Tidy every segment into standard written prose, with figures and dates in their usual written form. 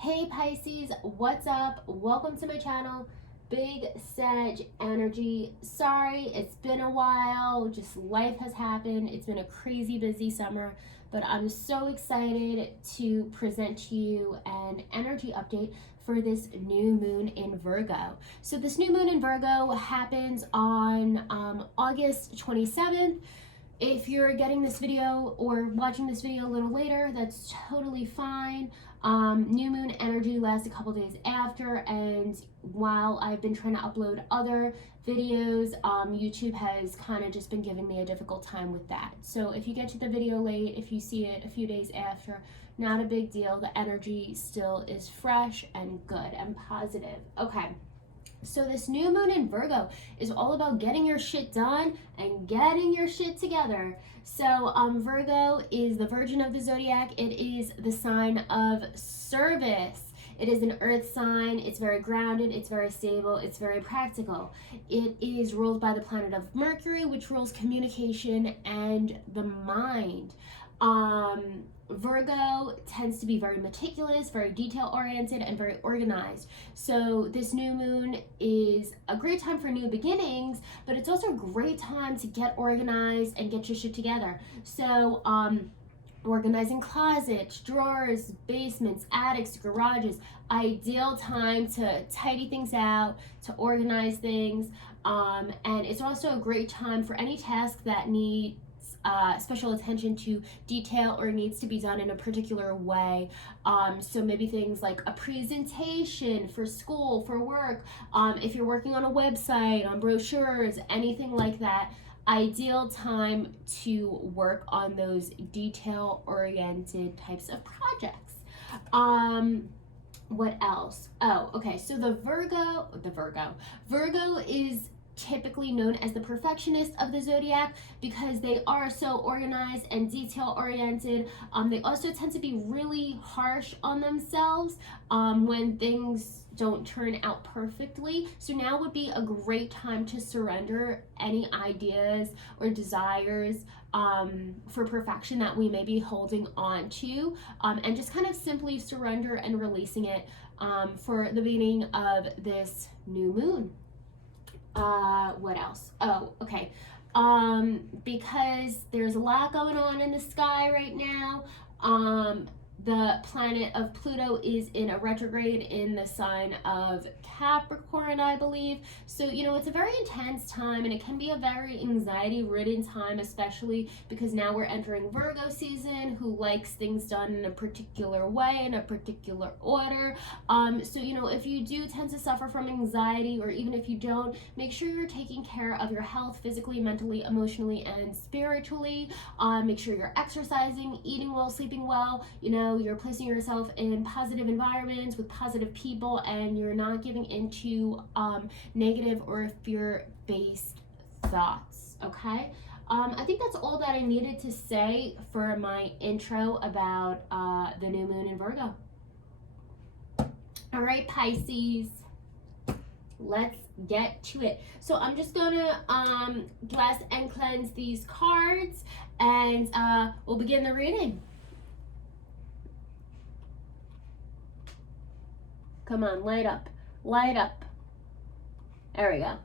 Hey Pisces, what's up? Welcome to my channel. Big Sag energy. Sorry, it's been a while. Just life has happened. It's been a crazy busy summer, but I'm so excited to present to you an energy update for this new moon in Virgo. So this new moon in Virgo happens on August 27th. If you're getting this video or watching this video a little later, that's totally fine. New moon energy lasts a couple days after, and while I've been trying to upload other videos, YouTube has kind of just been giving me a difficult time with that. So if you get to the video late, if you see it a few days after, not a big deal. The energy still is fresh and good and positive. Okay. So this new moon in Virgo is all about getting your shit done and getting your shit together. So Virgo is the virgin of the zodiac. It is the sign of service. It is an earth sign. It's very grounded. It's very stable. It's very practical. It is ruled by the planet of Mercury, which rules communication and the mind. Virgo tends to be very meticulous, very detail-oriented, and very organized. So this new moon is a great time for new beginnings, but it's also a great time to get organized and get your shit together. So organizing closets, drawers, basements, attics, garages, ideal time to tidy things out, to organize things. And it's also a great time for any task that needs special attention to detail or needs to be done in a particular way. So maybe things like a presentation for school, for work, if you're working on a website, on brochures, anything like that. Ideal time to work on those detail-oriented types of projects. What else? Oh, okay. So Virgo is typically known as the perfectionist of the zodiac because they are so organized and detail oriented. They also tend to be really harsh on themselves when things don't turn out perfectly. So now would be a great time to surrender any ideas or desires for perfection that we may be holding on to, and just kind of simply surrender and releasing it for the beginning of this new moon. What else? Oh, okay. Because there's a lot going on in the sky right now. The planet of Pluto is in a retrograde in the sign of Capricorn, I believe. So, it's a very intense time, and it can be a very anxiety-ridden time, especially because now we're entering Virgo season, who likes things done in a particular way, in a particular order. So, if you do tend to suffer from anxiety, or even if you don't, make sure you're taking care of your health physically, mentally, emotionally, and spiritually. Make sure you're exercising, eating well, sleeping well, you're placing yourself in positive environments with positive people, and you're not giving into negative or fear-based thoughts, okay? I think that's all that I needed to say for my intro about the new moon in Virgo. All right, Pisces, let's get to it. So I'm just gonna bless and cleanse these cards, and we'll begin the reading. Come on, light up, light up. There we go.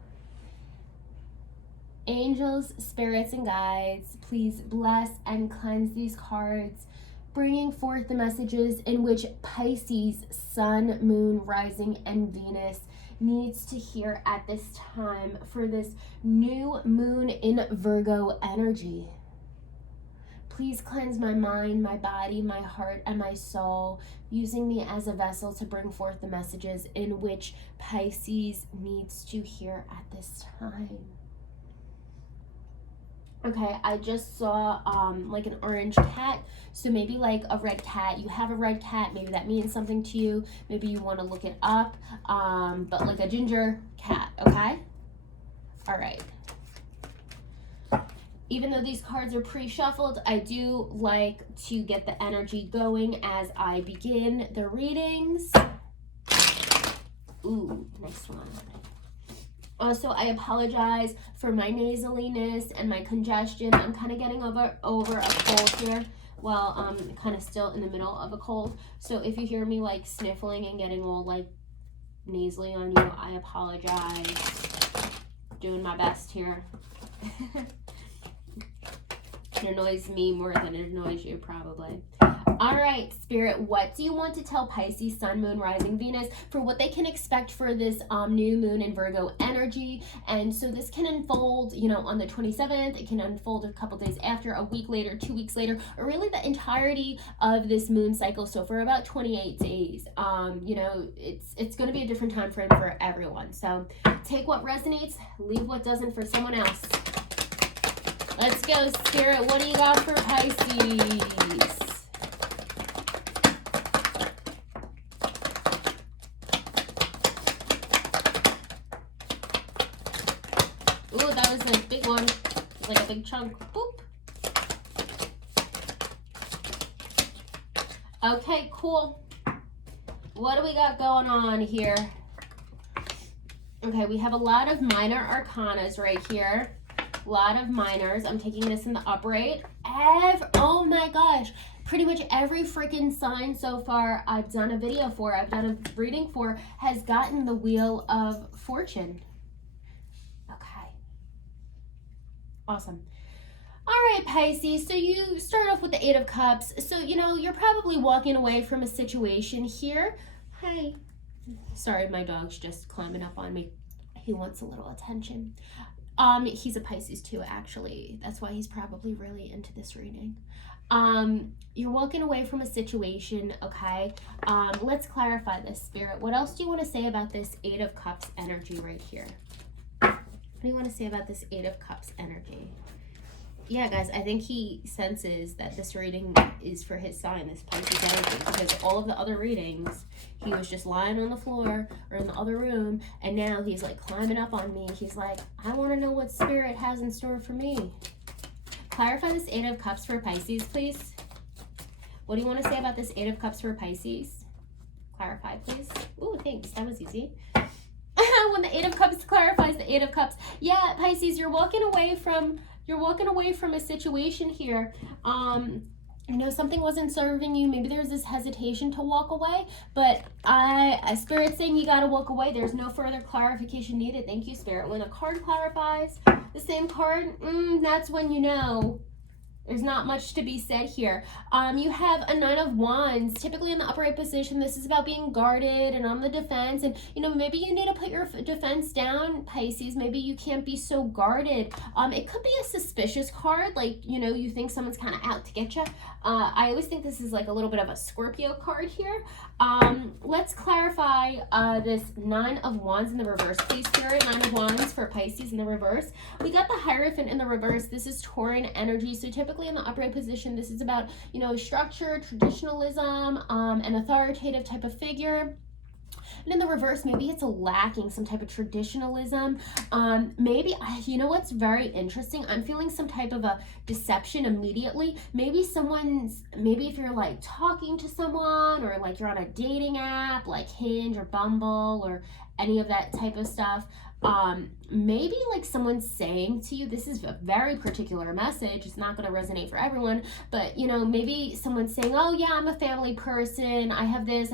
Angels, spirits, and guides, please bless and cleanse these cards, bringing forth the messages in which Pisces, Sun, Moon, Rising, and Venus needs to hear at this time for this new moon in Virgo energy. Please cleanse my mind, my body, my heart, and my soul, using me as a vessel to bring forth the messages in which Pisces needs to hear at this time. Okay, I just saw like an orange cat, so maybe like a red cat. You have a red cat, maybe that means something to you. Maybe you want to look it up, but like a ginger cat, okay? All right. Even though these cards are pre-shuffled, I do like to get the energy going as I begin the readings. Ooh, nice one. Also, I apologize for my nasaliness and my congestion. I'm kind of getting over a cold here. well, kind of still in the middle of a cold. So if you hear me like sniffling and getting all like nasally on you, I apologize. Doing my best here. It annoys me more than it annoys you, probably. All right, Spirit, what do you want to tell Pisces, Sun, Moon, Rising, Venus for what they can expect for this new moon in Virgo energy? And so this can unfold, you know, on the 27th. It can unfold a couple days after, a week later, 2 weeks later, or really the entirety of this moon cycle. So for about 28 days, you know, it's going to be a different time frame for everyone. So take what resonates, leave what doesn't for someone else. Let's go, Spirit. What do you got for Pisces? Ooh, that was a big one. It's like a big chunk. Boop. Okay, cool. What do we got going on here? Okay, we have a lot of minor arcanas right here. A lot of minors. I'm taking this in the upright. Oh my gosh. Pretty much every freaking sign so far I've done a video for, I've done a reading for, has gotten the Wheel of Fortune. Okay. Awesome. All right, Pisces. So you start off with the Eight of Cups. So, you know, you're probably walking away from a situation here. Hi. Sorry, my dog's just climbing up on me. He wants a little attention. He's a Pisces too, actually. That's why he's probably really into this reading. You're walking away from a situation, okay? Let's clarify this, Spirit. What else do you want to say about this Eight of Cups energy right here? What do you want to say about this Eight of Cups energy? Yeah, guys, I think he senses that this reading is for his sign, this Pisces energy, because all of the other readings, he was just lying on the floor or in the other room, and now he's like climbing up on me. He's like, I want to know what Spirit has in store for me. Clarify this Eight of Cups for Pisces, please. What do you want to say about this Eight of Cups for Pisces? Clarify, please. Ooh, thanks. That was easy. When the Eight of Cups clarifies the Eight of Cups. Yeah, Pisces, you're walking away from a situation here. You know, something wasn't serving you. Maybe there's this hesitation to walk away, but Spirit's saying you got to walk away. There's no further clarification needed. Thank you, Spirit. When a card clarifies the same card, that's when you know there's not much to be said here. You have a Nine of Wands, typically in the upright position. This is about being guarded and on the defense. And, you know, maybe you need to put your defense down, Pisces. Maybe you can't be so guarded. It could be a suspicious card, like, you know, you think someone's kind of out to get you. I always think this is like a little bit of a Scorpio card here. Let's clarify this Nine of Wands in the reverse, please, Spirit. Nine of Wands for Pisces in the reverse. We got the Hierophant in the reverse. This is Taurean energy. So typically in the upright position, this is about, you know, structure, traditionalism, an authoritative type of figure. And in the reverse, maybe it's lacking some type of traditionalism. Maybe, you know what's very interesting? I'm feeling some type of a deception immediately. Maybe if you're like talking to someone, or like you're on a dating app like Hinge or Bumble or any of that type of stuff. Maybe like someone's saying to you, this is a very particular message, it's not going to resonate for everyone, but you know, maybe someone's saying, oh yeah, I'm a family person, I have this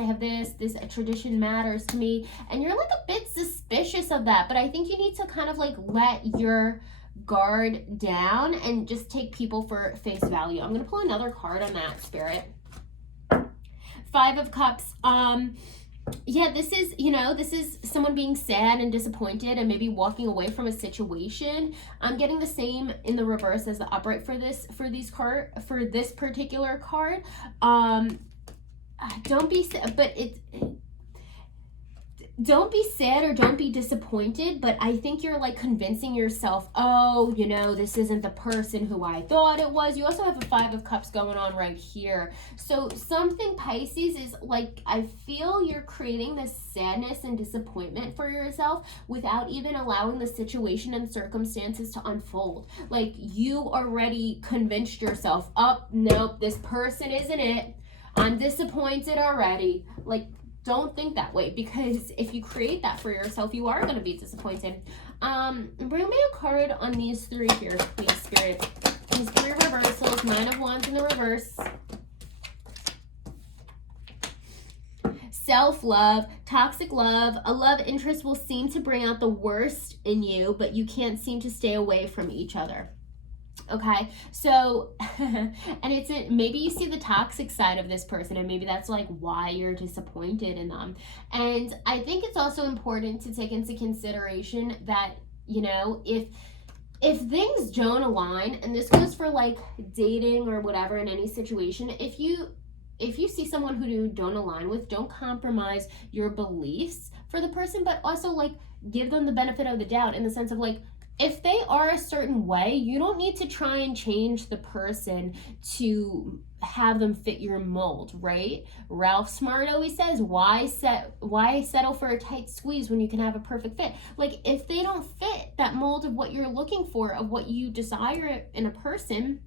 tradition matters to me, and you're like a bit suspicious of that. But I think you need to kind of like let your guard down and just take people for face value. I'm going to pull another card on that, Spirit. Five of Cups. Yeah, this is someone being sad and disappointed and maybe walking away from a situation. I'm getting the same in the reverse as the upright for this particular card. Don't be sad or don't be disappointed, but I think you're like convincing yourself, oh, you know, this isn't the person who I thought it was. You also have a Five of Cups going on right here. So something, Pisces, is like, I feel you're creating this sadness and disappointment for yourself without even allowing the situation and circumstances to unfold. Like, you already convinced yourself, oh, nope, this person isn't it. I'm disappointed already. Like, don't think that way, because if you create that for yourself, you are going to be disappointed. Bring me a card on these three here, please, Spirit. has 3 reversals, 9 of Wands in the reverse. Self-love, toxic love, a love interest will seem to bring out the worst in you, but you can't seem to stay away from each other. Okay, so, and maybe you see the toxic side of this person, and maybe that's like why you're disappointed in them. And I think it's also important to take into consideration that, you know, if things don't align, and this goes for like dating or whatever in any situation, if you see someone who you don't align with, don't compromise your beliefs for the person, but also like give them the benefit of the doubt in the sense of like, if they are a certain way, you don't need to try and change the person to have them fit your mold, right? Ralph Smart always says, why settle for a tight squeeze when you can have a perfect fit? Like, if they don't fit that mold of what you're looking for, of what you desire in a person,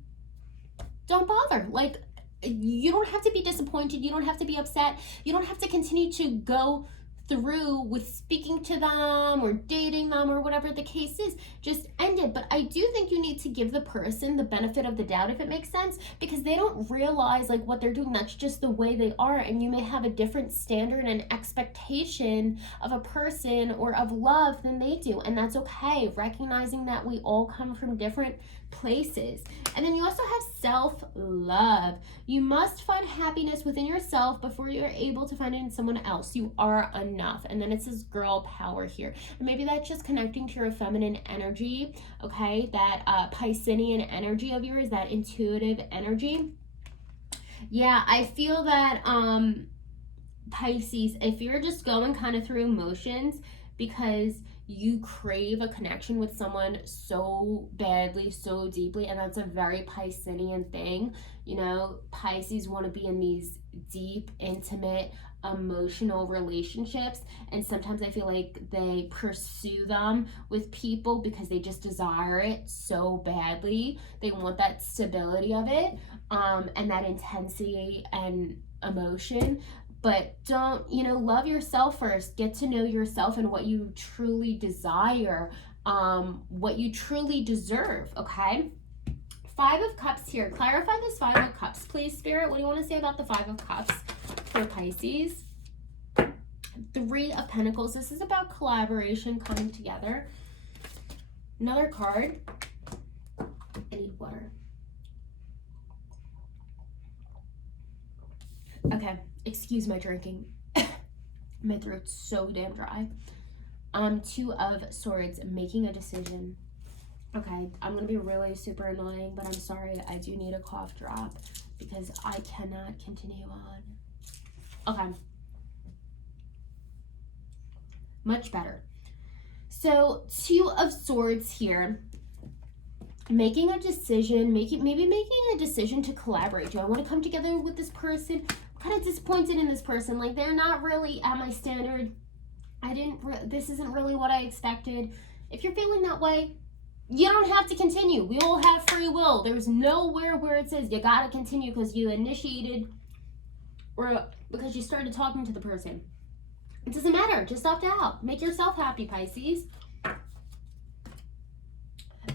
don't bother. Like, you don't have to be disappointed. You don't have to be upset. You don't have to continue to go through with speaking to them or dating them or whatever the case is. Just end it. But I do think you need to give the person the benefit of the doubt, if it makes sense, because they don't realize like what they're doing. That's just the way they are, and you may have a different standard and expectation of a person or of love than they do, and that's okay. Recognizing that we all come from different places. And then you also have self-love. You must find happiness within yourself before you're able to find it in someone else. You are enough. And then it says girl power here. And maybe that's just connecting to your feminine energy, okay? That Piscean energy of yours, that intuitive energy. Yeah, I feel that Pisces, if you're just going kind of through emotions because you crave a connection with someone so badly, so deeply, and that's a very Piscean thing. You know, Pisces want to be in these deep, intimate, emotional relationships, and sometimes I feel like they pursue them with people because they just desire it so badly. They want that stability of it, and that intensity and emotion. But don't, you know, love yourself first. Get to know yourself and what you truly desire, what you truly deserve, okay? 5 of Cups here. Clarify this 5 of Cups, please, Spirit. What do you want to say about the 5 of Cups for Pisces? 3 of Pentacles. This is about collaboration, coming together. Another card. I need water. Okay. Excuse my drinking. My throat's so damn dry. 2 of Swords, making a decision. Okay, I'm gonna be really super annoying, but I'm sorry, I do need a cough drop because I cannot continue on. Okay. Much better. So 2 of Swords here. Making a decision, maybe making a decision to collaborate. Do I want to come together with this person? I'm kind of disappointed in this person. Like, they're not really at my standard. This isn't really what I expected. If you're feeling that way, you don't have to continue. We all have free will. There's nowhere where it says you gotta continue because you initiated or because you started talking to the person. It doesn't matter. Just opt out. Make yourself happy, Pisces.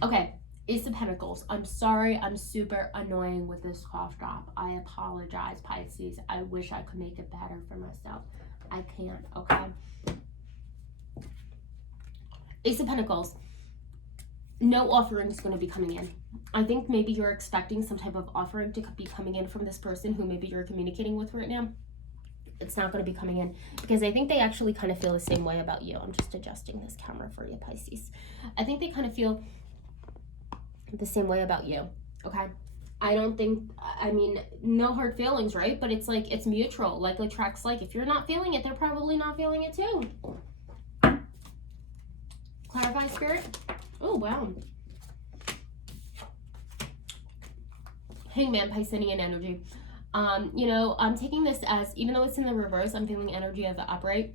Okay. Ace of Pentacles. I'm sorry, I'm super annoying with this cough drop. I apologize, Pisces. I wish I could make it better for myself. I can't, okay? Ace of Pentacles. No offering is going to be coming in. I think maybe you're expecting some type of offering to be coming in from this person who maybe you're communicating with right now. It's not going to be coming in because I think they actually kind of feel the same way about you. I'm just adjusting this camera for you, Pisces. I think they kind of feel the same way about you, okay? I don't think, I mean, no hard feelings, right? But it's like, it's mutual. Like attracts like. If you're not feeling it, they're probably not feeling it too. Clarify, Spirit. Oh, wow. Hangman, Piscean energy. You know, I'm taking this as, even though it's in the reverse, I'm feeling energy of the upright.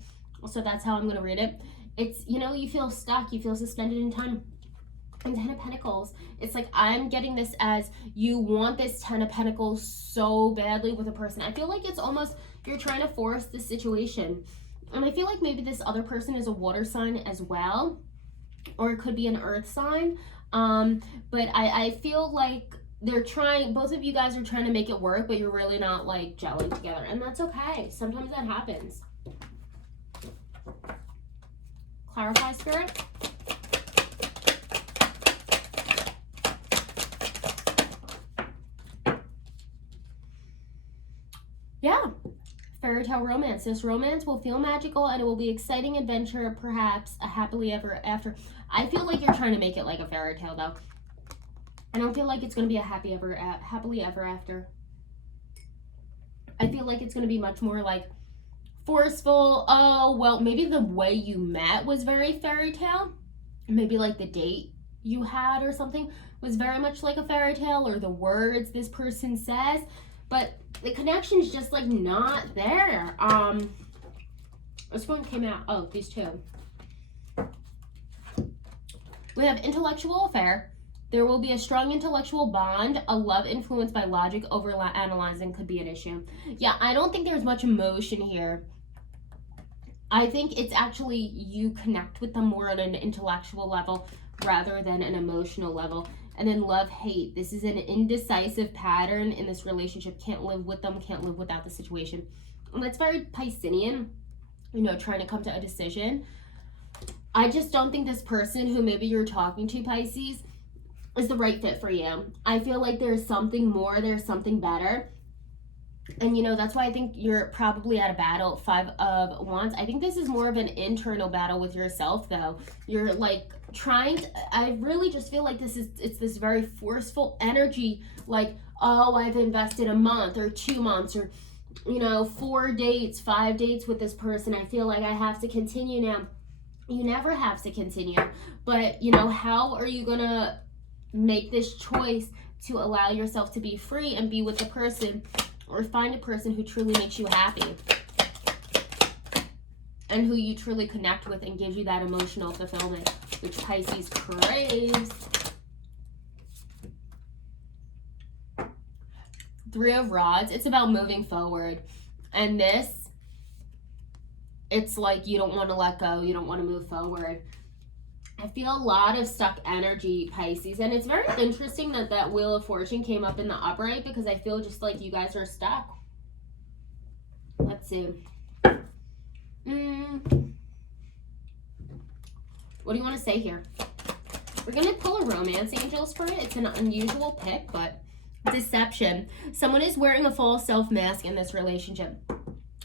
So that's how I'm going to read it. It's, you know, you feel stuck. You feel suspended in time. And 10 of Pentacles, it's like I'm getting this as you want this 10 of Pentacles so badly with a person. I feel like it's almost you're trying to force the situation. And I feel like maybe this other person is a water sign as well, or it could be an earth sign. But I feel like both of you guys are trying to make it work, but you're really not like gelling together. And that's okay. Sometimes that happens. Clarify, Spirit. Yeah. Fairy tale romance. This romance will feel magical and it will be exciting adventure, perhaps a happily ever after. I feel like you're trying to make it like a fairy tale though. I don't feel like it's going to be a happily ever after. I feel like it's going to be much more like forceful. Oh, well, maybe the way you met was very fairy tale. Maybe like the date you had or something was very much like a fairy tale, or the words this person says, but the connection's just like not there. This one came out. Oh, these two. We have intellectual affair. There will be a strong intellectual bond. A love influenced by logic over analyzing could be an issue. Yeah, I don't think there's much emotion here. I think it's actually you connect with them more on an intellectual level rather than an emotional level. And then love, hate. This is an indecisive pattern in this relationship. Can't live with them, can't live without the situation. And that's very Piscean, you know, trying to come to a decision. I just don't think this person who maybe you're talking to, Pisces, is the right fit for you. I feel like there's something more, there's something better. And, you know, that's why I think you're probably at a battle. 5 of Wands. I think this is more of an internal battle with yourself, though. You're, like, trying to... I really just feel like it's this very forceful energy. Like, oh, I've invested a month or 2 months or, you know, 4 dates, 5 dates with this person. I feel like I have to continue now. You never have to continue. But, you know, how are you going to make this choice to allow yourself to be free and be with the person, or find a person who truly makes you happy and who you truly connect with and gives you that emotional fulfillment, which Pisces craves. 3 of Rods. It's about moving forward. And this, it's like you don't want to let go. You don't want to move forward. I feel a lot of stuck energy, Pisces. And it's very interesting that that Wheel of Fortune came up in the upright, because I feel just like you guys are stuck. Let's see. What do you want to say here? We're going to pull a romance angel spirit. It's an unusual pick, but deception. Someone is wearing a false self mask in this relationship.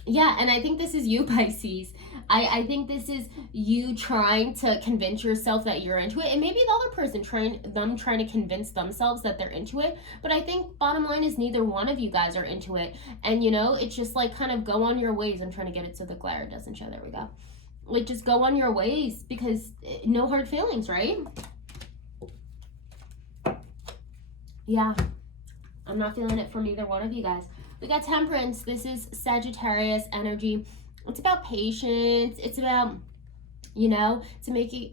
Yeah, and I think this is you, Pisces. I think this is you trying to convince yourself that you're into it, and maybe the other person trying to convince themselves that they're into it. But I think bottom line is neither one of you guys are into it. And, you know, it's just like kind of go on your ways. I'm trying to get it so the glare doesn't show. There we go. Like, just go on your ways, because no hard feelings, right? Yeah, I'm not feeling it from either one of you guys. We got Temperance. This is Sagittarius energy. It's about patience. It's about, you know,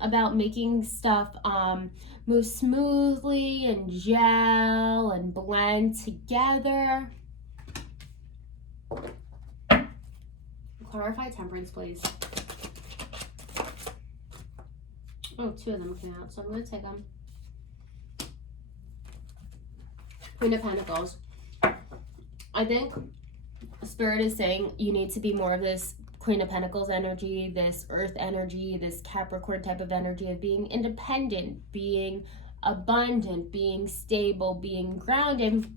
about making stuff move smoothly and gel and blend together. Clarify Temperance, please. Oh, 2 of them came out, so I'm going to take them. Queen of Pentacles. I think Spirit is saying you need to be more of this Queen of Pentacles energy, this Earth energy, this Capricorn type of energy of being independent, being abundant, being stable, being grounded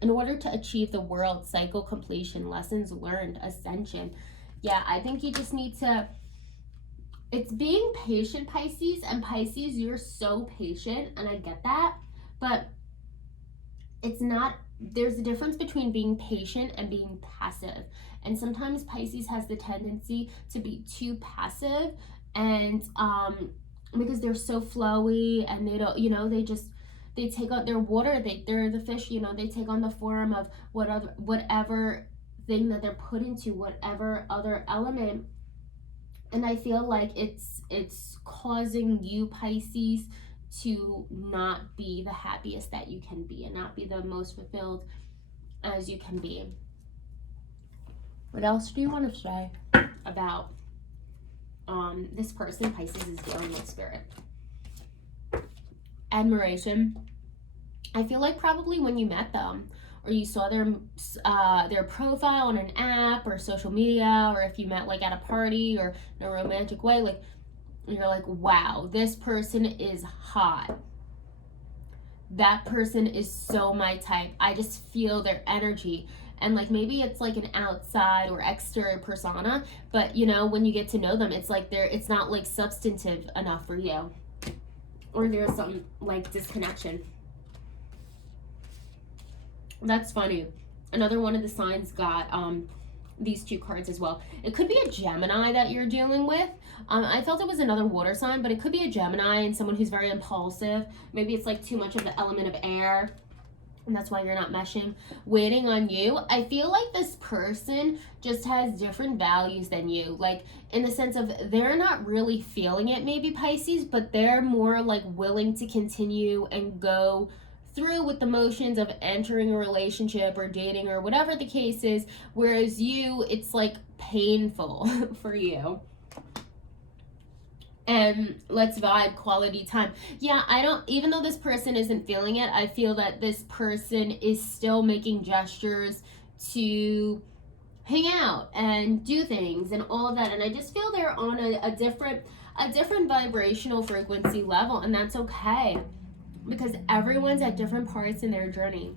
in order to achieve the world cycle completion, lessons learned, ascension. Yeah, I think you just need to... It's being patient, Pisces, and Pisces, you're so patient, and I get that, but it's not... There's a difference between being patient and being passive. And sometimes Pisces has the tendency to be too passive, and because they're so flowy and they don't, you know, they take on their water, they're the fish, you know, they take on the form of whatever thing that they're put into, whatever other element. And I feel like it's causing you, Pisces, to not be the happiest that you can be and not be the most fulfilled as you can be. What else do you want to say about this person Pisces is dealing with, Spirit? Admiration. I feel like probably when you met them, or you saw their profile on an app or social media, or if you met like at a party or in a romantic way, like you're like, wow, this person is hot. That person is so my type. I just feel their energy. And like maybe it's like an outside or exterior persona, but you know, when you get to know them, it's like it's not like substantive enough for you. Or there's some like disconnection. That's funny. Another one of the signs got these two cards as well. It could be a Gemini that you're dealing with. I felt it was another water sign, but it could be a Gemini and someone who's very impulsive. Maybe it's like too much of the element of air, and that's why you're not meshing. Waiting on you. I feel like this person just has different values than you. Like in the sense of they're not really feeling it, maybe Pisces, but they're more like willing to continue and go through with the motions of entering a relationship or dating or whatever the case is, whereas you, it's like painful for you. And let's vibe, quality time. Yeah, I don't, even though this person isn't feeling it, I feel that this person is still making gestures to hang out and do things and all of that. And I just feel they're on a different vibrational frequency level, and that's okay. Because everyone's at different parts in their journey.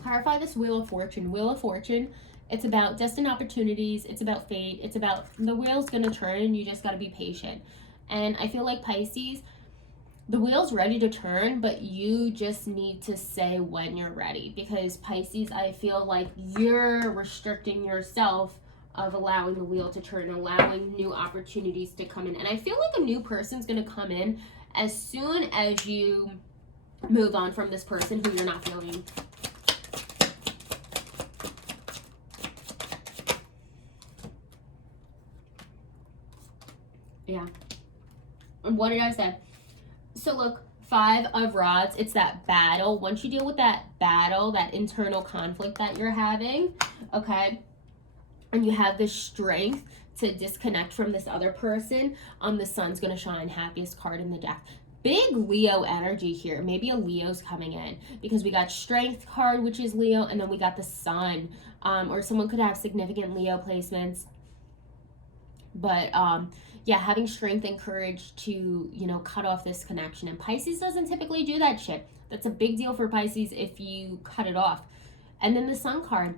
Clarify this Wheel of Fortune. Wheel of Fortune, it's about destined opportunities. It's about fate. It's about the wheel's going to turn. You just got to be patient. And I feel like Pisces, the wheel's ready to turn, but you just need to say when you're ready. Because Pisces, I feel like you're restricting yourself of allowing the wheel to turn, allowing new opportunities to come in. And I feel like a new person's going to come in as soon as you move on from this person who you're not feeling. Yeah. And what did I say? So look, 5 of Rods, it's that battle. Once you deal with that battle, that internal conflict that you're having, okay, and you have the strength to disconnect from this other person, the sun's going to shine. Happiest card in the deck. Big Leo energy here. Maybe a Leo's coming in because we got strength card, which is Leo, and then we got the sun. Or someone could have significant Leo placements. But yeah, having strength and courage to, you know, cut off this connection. And Pisces doesn't typically do that shit. That's a big deal for Pisces if you cut it off. And then the sun card.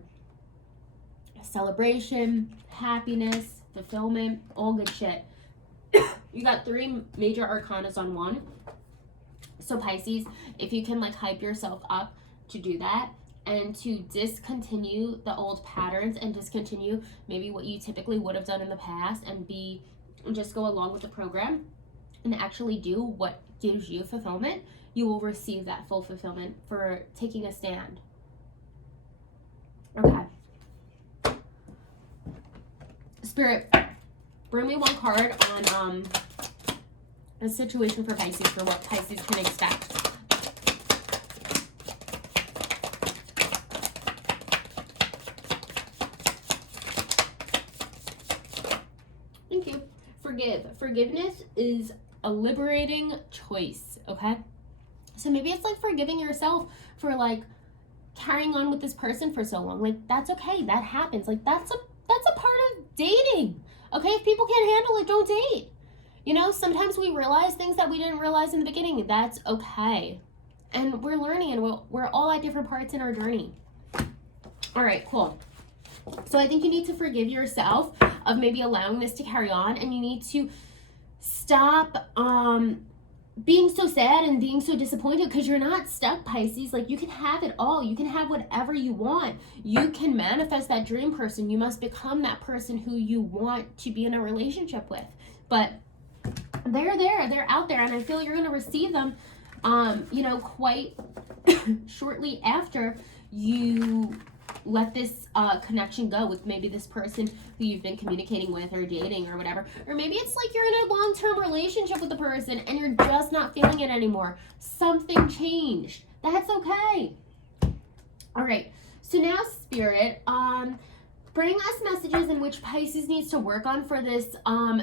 Celebration, happiness, fulfillment, all good shit. You got 3 major arcanas on one. So Pisces, if you can like hype yourself up to do that and to discontinue the old patterns and discontinue maybe what you typically would have done in the past and just go along with the program and actually do what gives you fulfillment, you will receive that full fulfillment for taking a stand. Okay. Spirit, bring me one card on a situation for Pisces, for what Pisces can expect. Thank you. Forgive. Forgiveness is a liberating choice, okay? So maybe it's like forgiving yourself for like carrying on with this person for so long. Like that's okay. That happens. Like that's a part of dating. Okay, if people can't handle it, don't date. You know, sometimes we realize things that we didn't realize in the beginning. That's okay. And we're learning, and we're all at different parts in our journey. All right, cool. So I think you need to forgive yourself of maybe allowing this to carry on, and you need to stop being so sad and being so disappointed, because you're not stuck, Pisces. Like, you can have it all. You can have whatever you want. You can manifest that dream person. You must become that person who you want to be in a relationship with. But they're there. They're out there. And I feel you're going to receive them, you know, quite shortly after you let this connection go with maybe this person who you've been communicating with or dating or whatever. Or maybe it's like you're in a long-term relationship with the person and you're just not feeling it anymore. Something changed. That's okay. All right. So now, Spirit, Bring us messages in which Pisces needs to work on for this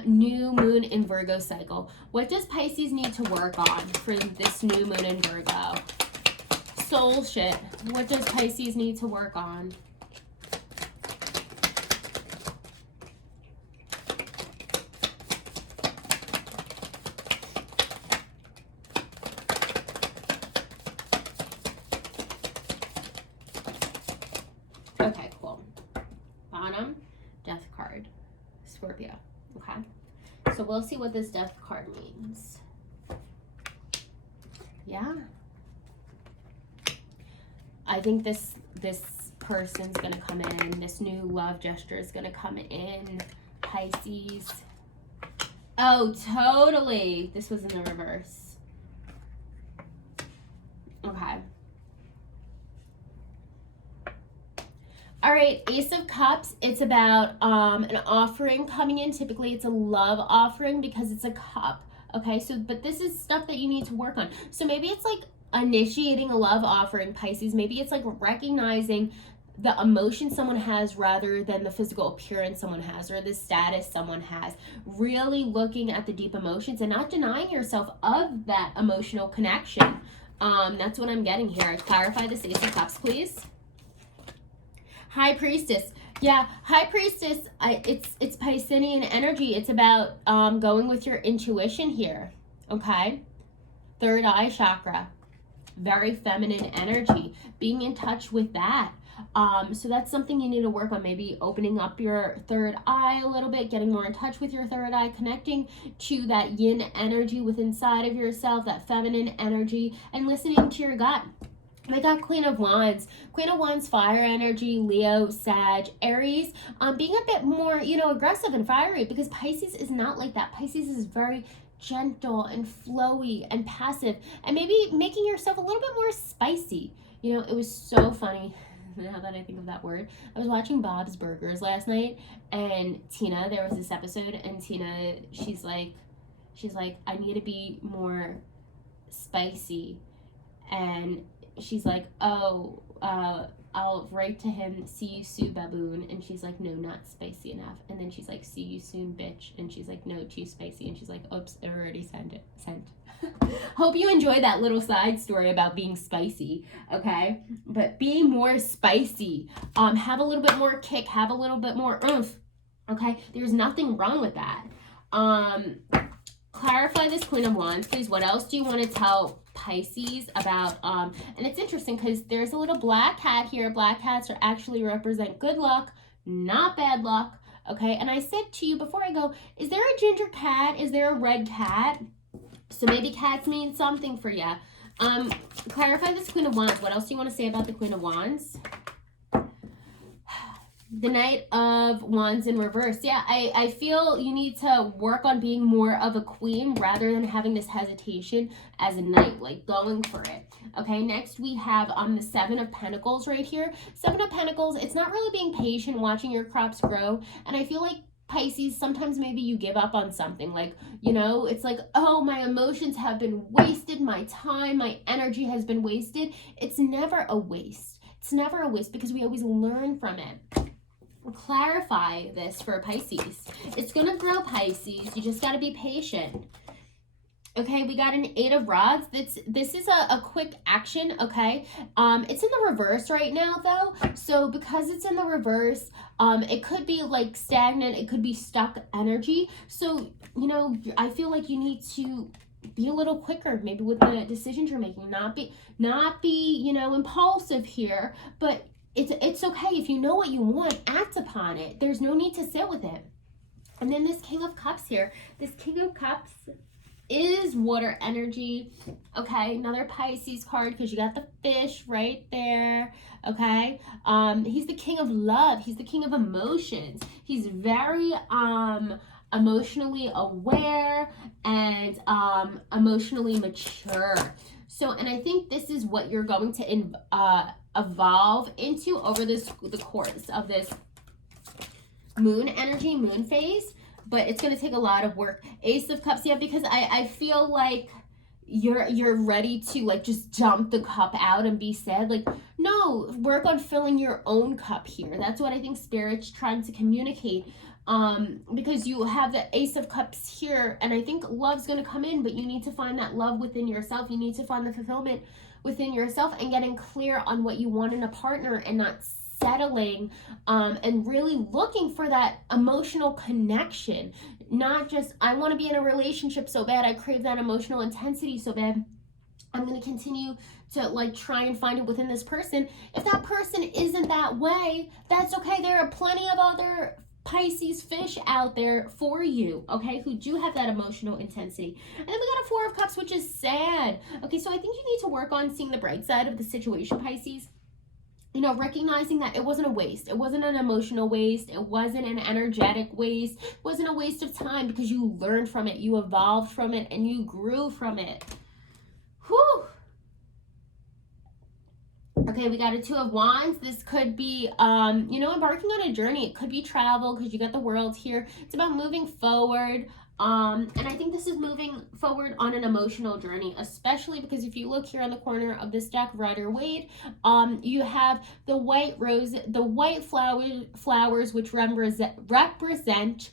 new moon in Virgo cycle. What does Pisces need to work on for this new moon in Virgo? Soul shit. What does Pisces need to work on? Okay, cool. Bottom, death card, Scorpio. Okay, so we'll see what this death card means. Yeah, I think this person's gonna come in. This new love gesture is gonna come in, Pisces. Oh, totally. This was in the reverse. Okay. All right, Ace of Cups, it's about an offering coming in. Typically, it's a love offering because it's a cup, okay? So, but this is stuff that you need to work on. So maybe it's like initiating a love offering, Pisces. Maybe it's like recognizing the emotion someone has rather than the physical appearance someone has or the status someone has. Really looking at the deep emotions and not denying yourself of that emotional connection. That's what I'm getting here. Clarify this Ace of Cups, please. High Priestess. Yeah, High Priestess, it's Piscean energy. It's about going with your intuition here, okay? Third eye chakra. Very feminine energy. Being in touch with that. So that's something you need to work on. Maybe opening up your third eye a little bit, getting more in touch with your third eye, connecting to that yin energy within inside of yourself, that feminine energy, and listening to your gut. I got Queen of Wands. Queen of Wands, fire energy, Leo, Sag, Aries. Being a bit more, aggressive and fiery because Pisces is not like that. Pisces is very gentle and flowy and passive and maybe making yourself a little bit more spicy. It was so funny. Now that I think of that word, I was watching Bob's Burgers last night and Tina, there was this episode and Tina, she's like, I need to be more spicy. And she's like, oh, I'll write to him, see you soon, baboon. And she's like, no, not spicy enough. And then she's like, see you soon, bitch. And she's like, no, too spicy. And she's like, oops, I already sent. Hope you enjoy that little side story about being spicy, okay? But being more spicy, have a little bit more kick, have a little bit more oomph, okay? There's nothing wrong with that. Clarify this Queen of Wands, please. What else do you want to tell Pisces about? And it's interesting because there's a little black cat here. Black cats are actually represent good luck, not bad luck, okay? And I said to you before I go, is there a ginger cat? Is there a red cat? So maybe cats mean something for you. Clarify this Queen of Wands. What else do you want to say about the Queen of Wands? The Knight of Wands in reverse. Yeah, I feel you need to work on being more of a queen rather than having this hesitation as a knight, like going for it. Okay, next we have the Seven of Pentacles right here. Seven of Pentacles, it's not really being patient, watching your crops grow. And I feel like Pisces, sometimes maybe you give up on something. Like, it's like, oh, my emotions have been wasted. My time, my energy has been wasted. It's never a waste. It's never a waste because we always learn from it. Clarify this for Pisces. It's going to grow, Pisces. You just got to be patient. Okay, we got an Eight of Rods. This is a quick action, okay? It's in the reverse right now, though. So because it's in the reverse, it could be like stagnant. It could be stuck energy. So, I feel like you need to be a little quicker, maybe with the decisions you're making. Not be, impulsive here, but it's okay. If you know what you want, act upon it. There's no need to sit with it. And then this King of Cups here. This King of Cups is water energy. Okay, another Pisces card because you got the fish right there. Okay, he's the king of love. He's the king of emotions. He's very emotionally aware and emotionally mature. So, and I think this is what you're going to evolve into over the course of this moon energy, moon phase. But it's going to take a lot of work. Ace of Cups, yeah, because I feel like, you're ready to like just dump the cup out and be sad. Like, no, work on filling your own cup here. That's what I think Spirit's trying to communicate. Because you have the Ace of Cups here, and I think love's going to come in, but you need to find that love within yourself. You need to find the fulfillment within yourself and getting clear on what you want in a partner, and not settling, and really looking for that emotional connection. Not just, I want to be in a relationship so bad, I crave that emotional intensity so bad, I'm going to continue to like try and find it within this person. If that person isn't that way, that's okay. There are plenty of other Pisces fish out there for you, okay, who do have that emotional intensity. And then we got a Four of Cups, which is sad. Okay, so I think you need to work on seeing the bright side of the situation, Pisces. You know, recognizing that it wasn't a waste. It wasn't an emotional waste. It wasn't an energetic waste. It wasn't a waste of time, because you learned from it, you evolved from it, and you grew from it. Whew. Okay, we got a Two of Wands. This could be, you know, embarking on a journey. It could be travel, because you got the World here. It's about moving forward. And I think this is moving forward on an emotional journey, especially because if you look here on the corner of this deck, Rider-Waite, you have the white rose, the white flowers, which represent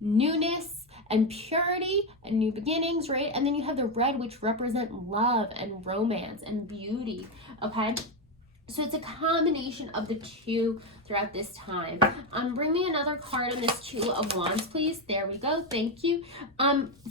newness and purity and new beginnings, right? And then you have the red, which represent love and romance and beauty, okay? So it's a combination of the two throughout this time. Bring me another card on this Two of Wands, please. There we go. Thank you.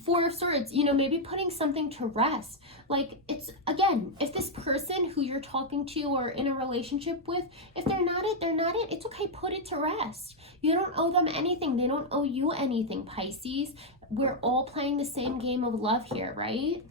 Four of Swords, you know, maybe putting something to rest. Like, it's, again, if this person who you're talking to or in a relationship with, if they're not it, they're not it. It's okay. Put it to rest. You don't owe them anything. They don't owe you anything, Pisces. We're all playing the same game of love here, right?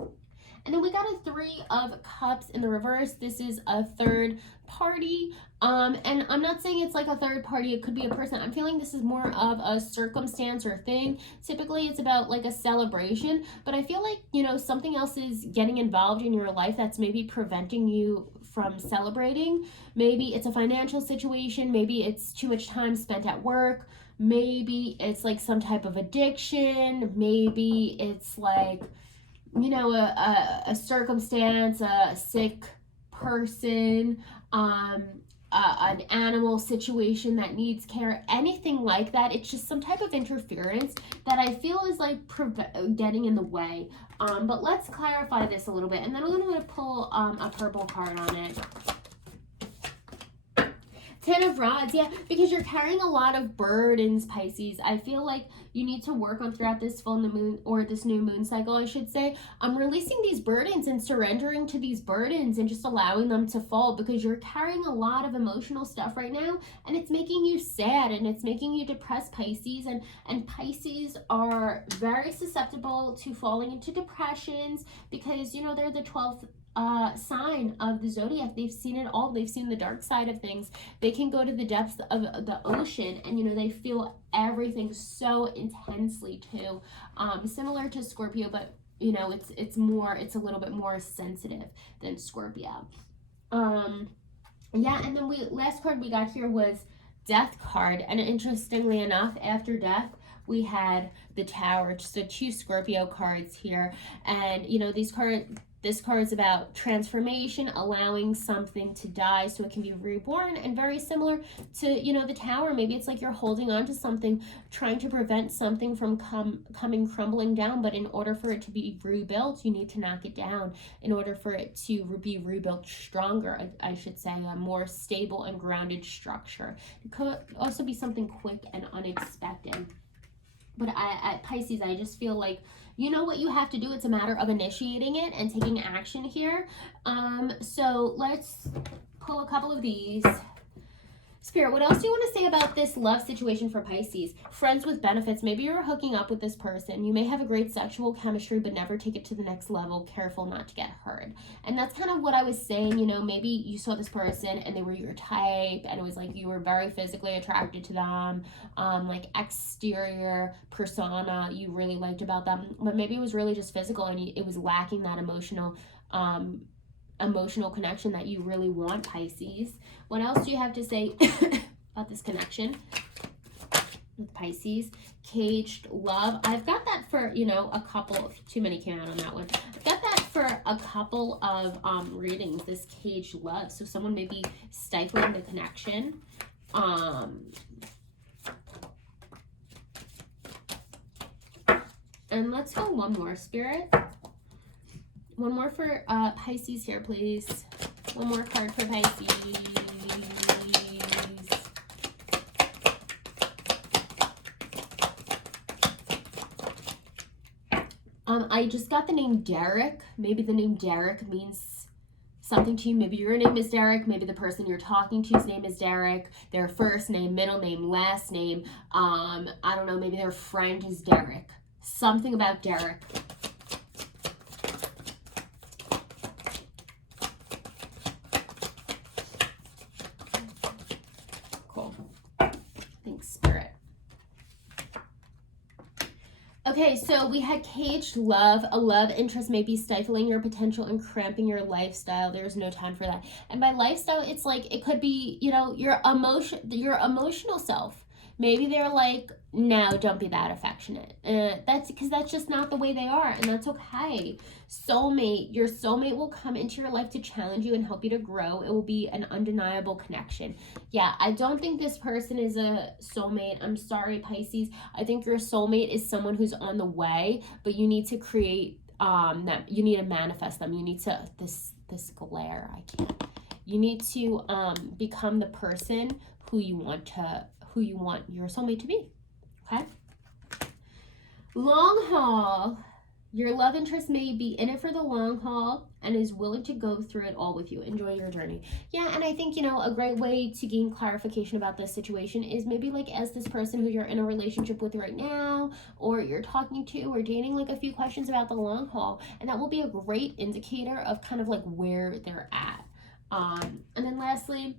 And then we got a Three of Cups in the reverse. This is a third party. And I'm not saying it's like a third party. It could be a person. I'm feeling this is more of a circumstance or thing. Typically, it's about like a celebration. But I feel like, you know, something else is getting involved in your life that's maybe preventing you from celebrating. Maybe it's a financial situation. Maybe it's too much time spent at work. Maybe it's like some type of addiction. Maybe it's like, you know, a circumstance, a sick person, an animal situation that needs care, anything like that. It's just some type of interference that I feel is like getting in the way. But let's clarify this a little bit, and then I'm going to pull a purple card on it. Ten of Rods, yeah, because you're carrying a lot of burdens, Pisces. I feel like you need to work on throughout this full moon, or this new moon cycle, I should say, releasing these burdens and surrendering to these burdens and just allowing them to fall, because you're carrying a lot of emotional stuff right now, and it's making you sad and it's making you depressed, Pisces. And Pisces are very susceptible to falling into depressions, because, you know, they're the 12th sign of the zodiac. They've seen it all. They've seen the dark side of things. They can go to the depths of the ocean, and, you know, they feel everything so intensely too. Similar to Scorpio, but, you know, it's a little bit more sensitive than Scorpio. Yeah, and then last card we got here was Death card, and interestingly enough, after Death we had the Tower, just the two Scorpio cards here. And, you know, this card is about transformation, allowing something to die so it can be reborn, and very similar to, you know, the Tower. Maybe it's like you're holding on to something, trying to prevent something from coming crumbling down, but in order for it to be rebuilt, you need to knock it down in order for it to be rebuilt stronger, I should say, a more stable and grounded structure. It could also be something quick and unexpected. But Pisces, I just feel like, you know what you have to do. It's a matter of initiating it and taking action here. So let's pull a couple of these. Spirit, what else do you want to say about this love situation for Pisces? Friends with benefits. Maybe you're hooking up with this person. You may have a great sexual chemistry, but never take it to the next level. Careful not to get hurt. And that's kind of what I was saying. You know, maybe you saw this person and they were your type, and it was like you were very physically attracted to them, like exterior persona you really liked about them, but maybe it was really just physical, and it was lacking that emotional connection that you really want, Pisces. What else do you have to say about this connection? with Pisces. Caged love. I've got that for, you know, a couple, too many came out on that one. I've got that for a couple of readings, this caged love. So someone may be stifling the connection. And let's go one more, Spirit. One more for Pisces here, please. One more card for Pisces. I just got the name Derek. Maybe the name Derek means something to you. Maybe your name is Derek. Maybe the person you're talking to's name is Derek. Their first name, middle name, last name. I don't know. Maybe their friend is Derek. Something about Derek. Cool. Thanks, Spirit. Okay, so we had caged love. A love interest may be stifling your potential and cramping your lifestyle. There's no time for that. And by lifestyle, it's like, it could be, you know, your emotional self. Maybe they're like, no, don't be that affectionate. That's because that's just not the way they are, and that's okay. Soulmate, your soulmate will come into your life to challenge you and help you to grow. It will be an undeniable connection. Yeah, I don't think this person is a soulmate. I'm sorry, Pisces. I think your soulmate is someone who's on the way, but you need to create that. You need to manifest them. You need to this glare. I can't. You need to become the person who you want your soulmate to be. Okay? Long haul. Your love interest may be in it for the long haul and is willing to go through it all with you. Enjoy your journey. Yeah, and I think, you know, a great way to gain clarification about this situation is maybe like ask this person who you're in a relationship with right now, or you're talking to or dating, like a few questions about the long haul, and that will be a great indicator of kind of like where they're at. And then lastly,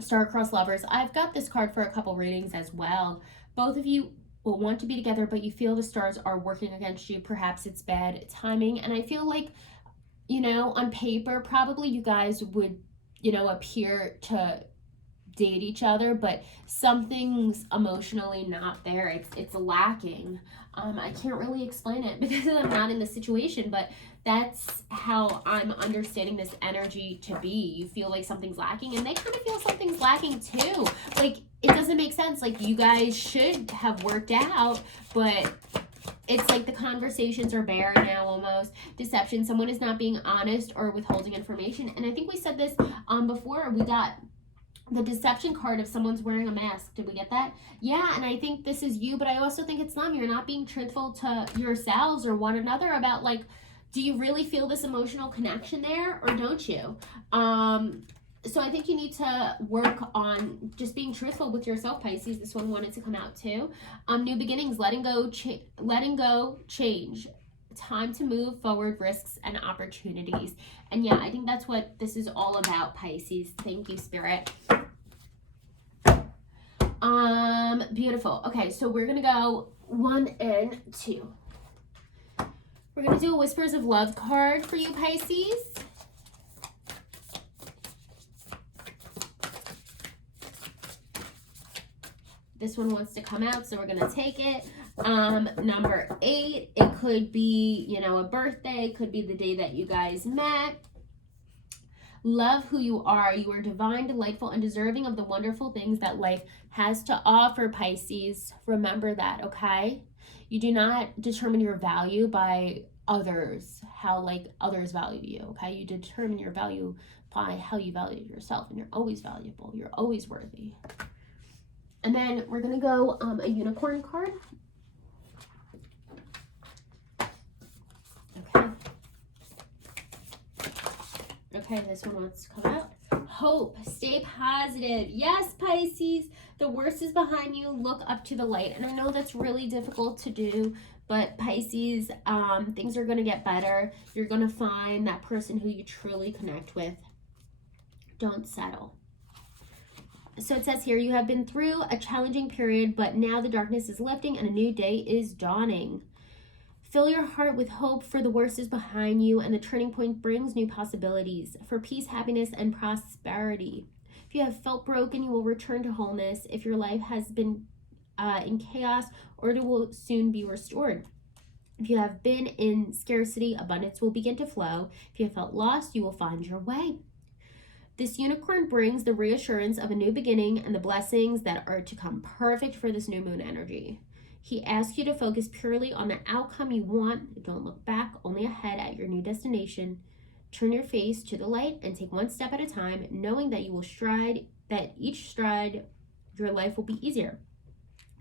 star-crossed lovers. I've got this card for a couple readings as well. Both of you will want to be together, but you feel the stars are working against you. Perhaps it's bad timing. And I feel like, you know, on paper, probably you guys would, you know, appear to date each other, but something's emotionally not there. It's lacking. I can't really explain it because I'm not in the situation, but that's how I'm understanding this energy to be. You feel like something's lacking, and they kind of feel something's lacking too. Like, it doesn't make sense. Like, you guys should have worked out, but it's like the conversations are bare now almost. Deception. Someone is not being honest or withholding information. And I think we said this before. We got the deception card of someone's wearing a mask. Did we get that? Yeah, and I think this is you, but I also think it's them. You're not being truthful to yourselves or one another about, like, do you really feel this emotional connection there or don't you? So I think you need to work on just being truthful with yourself, Pisces. This one wanted to come out too. New beginnings, letting go, change. Time to move forward, risks and opportunities. And yeah, I think that's what this is all about, Pisces. Thank you, Spirit. Beautiful. Okay, so we're gonna go 1 and 2. We're gonna do a Whispers of Love card for you, Pisces. This one wants to come out, so we're gonna take it. Number 8, it could be, you know, a birthday, could be the day that you guys met. Love who you are. You are divine, delightful, and deserving of the wonderful things that life has to offer, Pisces. Remember that, okay? You do not determine your value by others, how like others value you, okay? You determine your value by how you value yourself, and you're always valuable. You're always worthy. And then we're going to go a unicorn card. Okay. Okay, this one wants to come out. Hope. Stay positive. Yes, Pisces. The worst is behind you. Look up to the light. And I know that's really difficult to do, but Pisces, things are going to get better. You're going to find that person who you truly connect with. Don't settle. So it says here, you have been through a challenging period, but now the darkness is lifting and a new day is dawning. Fill your heart with hope, for the worst is behind you, and the turning point brings new possibilities for peace, happiness, and prosperity. If you have felt broken, you will return to wholeness. If your life has been in chaos, or it will soon be restored. If you have been in scarcity, abundance will begin to flow. If you have felt lost, you will find your way. This unicorn brings the reassurance of a new beginning and the blessings that are to come, perfect for this new moon energy. He asks you to focus purely on the outcome you want. Don't look back, only ahead at your new destination. Turn your face to the light and take one step at a time, knowing that each stride your life will be easier.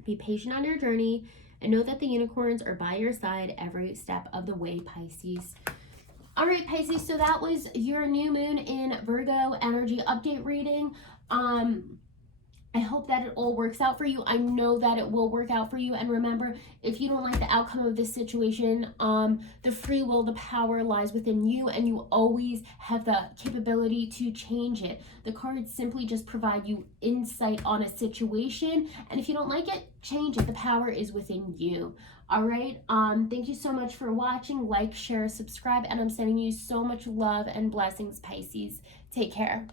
Be patient on your journey and know that the unicorns are by your side every step of the way, Pisces. All right, Pisces, so that was your new moon in Virgo energy update reading. I hope that it all works out for you. I know that it will work out for you. And remember, if you don't like the outcome of this situation, the free will, the power lies within you, and you always have the capability to change it. The cards simply just provide you insight on a situation. And if you don't like it, change it. The power is within you. All right. Thank you so much for watching. Like, share, subscribe, and I'm sending you so much love and blessings, Pisces. Take care.